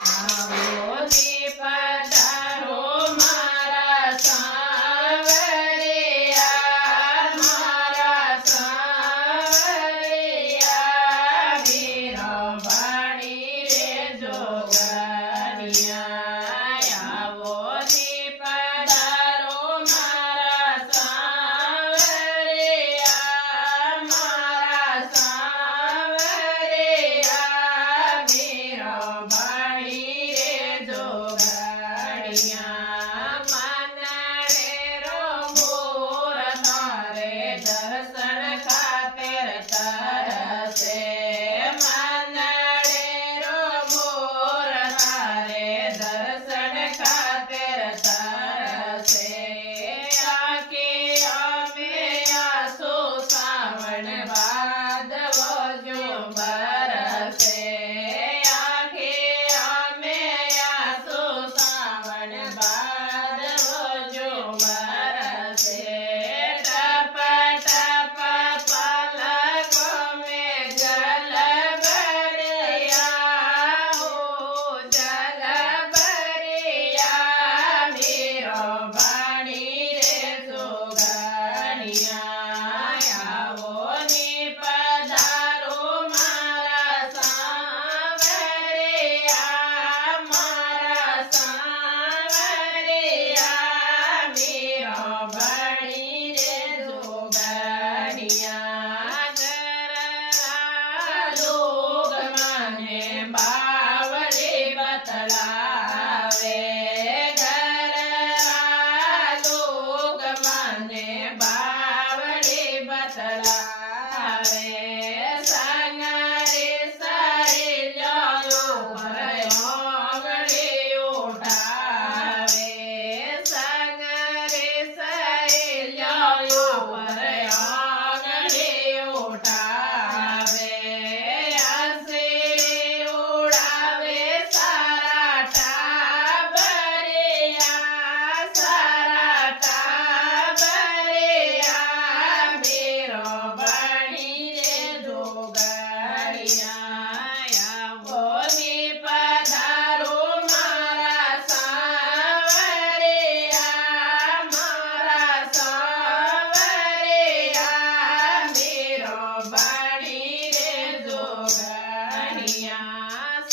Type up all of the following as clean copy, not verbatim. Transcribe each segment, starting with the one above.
આવો ને પધારો મારા સાવરિયા, મારા સાવરિયા, વીરો ભાણી રે જોગણિયા. આવો ને પધારો મારા સાવરિયા, મારા સાવરિયા, વીરો ભાણી રે જોગણિયા. માનડેરો મોર તારે દર્શન ખાતર તરસે, માનડેરો મોર તારે દર્શન ખાતર તરસે. આકે અમે આસો સાવણ ભાદવો જો બરસે, આકે અમે આસો સાવણ ભાદવો જો બરસે. ટપ ટપ પલકો મેં જલ ભર્યા, ઓ જલ ભર્યા, વીરો ભાણી રે જોગણિયા. આવો ને પધારો મારા સાવરિયા, મારા સાવરિયા, વીરો ભાણી રે જોગણિયા. ગરરા લોગ મને બાવળી બતલાવે, ગરરા લોગ મને બાવળી બતલાવે. સંગરે સહેલ્યો પર આંગળી ઉઠાવે, સંગરે સહેલ્યો પર આંગળી ઉઠાવે. હસી ઉડાવે સારા ટાબરિયા, સારા ટાબરિયા, વીરો ભાણી રે જોગણિયા. આવો ને પધારો મારા સાવરિયા, મારા સાવરિયા, વીરો ભાણી રે જોગણિયા.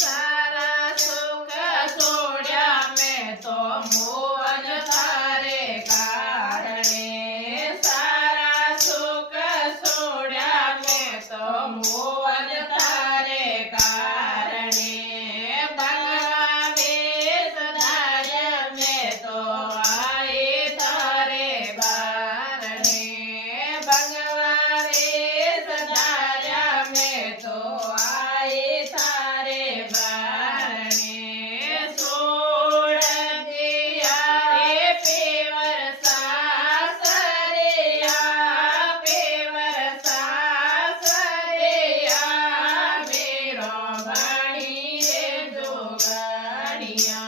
સારા સુખ છોડ્યા મેં તો મોન તારે કારણે, સારા સુખ છોડ્યા મેં તો મોન તારે કારણે. ભગવા વેશ ધાર્યા મેં તો આઈ તારે બારણે, ભગવા વેશ ધાર્યા મેં તો આઈ તારે બારણે. સોળ દિયા રે પેવર સાસરિયા, પેવર સાસરિયા, વીરો ભાણી રે જોગણિયા.